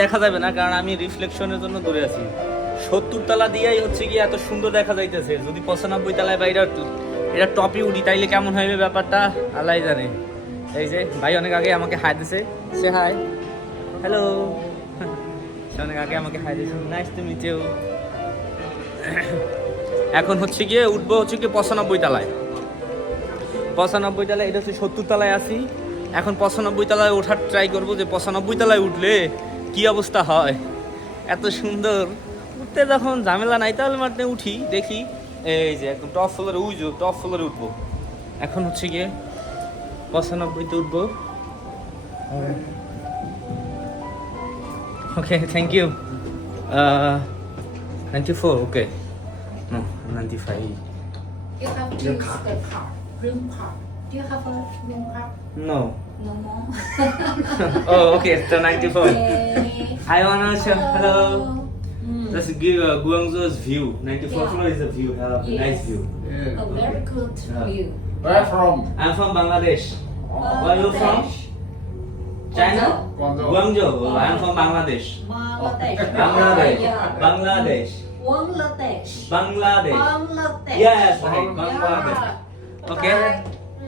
দেখা যাবে না কারণ আমি রিফ্লেকশনের জন্য দূরে আছি। 70 তলা দিয়েই হচ্ছে কি এত সুন্দর দেখা যাইতেছে। যদি 95 তলায় বা এটা টপে উঠি তাইলে কেমন হবে ব্যাপারটা আল্লাহ জানে। এই যে ভাই অনেক আগে আমাকে হাই দিছে, সে হাই, হ্যালো। সে অনেক আগে আমাকে হাই দিছে, নাইস টু মিট ইউ। এখন হচ্ছে গিয়ে উঠবো হচ্ছে কি 95 তলায়। 95 তলায়, এটা হচ্ছে 70 তলায় আছি। এখন 95 তলায় ওঠার ট্রাই করবো যে 95 তলায় উঠলে কি অবস্থা হয়। এত সুন্দর উঠতে, যখন ঝামেলা নাই তাহলে মাঠে উঠি দেখি। এই যে একদম টপ ফ্লোরে, টপ ফ্লোরে উঠবো। এখন হচ্ছে গিয়ে 95তে উঠবো। Okay, thank you. 94, okay, no 95. You have to use the card, room card. Do you have a room card? No. No more. Oh, okay, so 94. Okay. I wanna show, hello. Mm. Let's give Guangzhou's view. 94 Yeah. floor is a view, have a nice Yes. view. A very good view. Where from? I'm from Bangladesh. Where are you from? Bangladesh. China? Guangzhou. Guangzhou. I'm from Bangladesh. Bangladesh. Bangladesh. Yeah. Bangladesh. Bangladesh. Bangladesh. Bangladesh. Yes, right. Yeah. Bangladesh. Okay.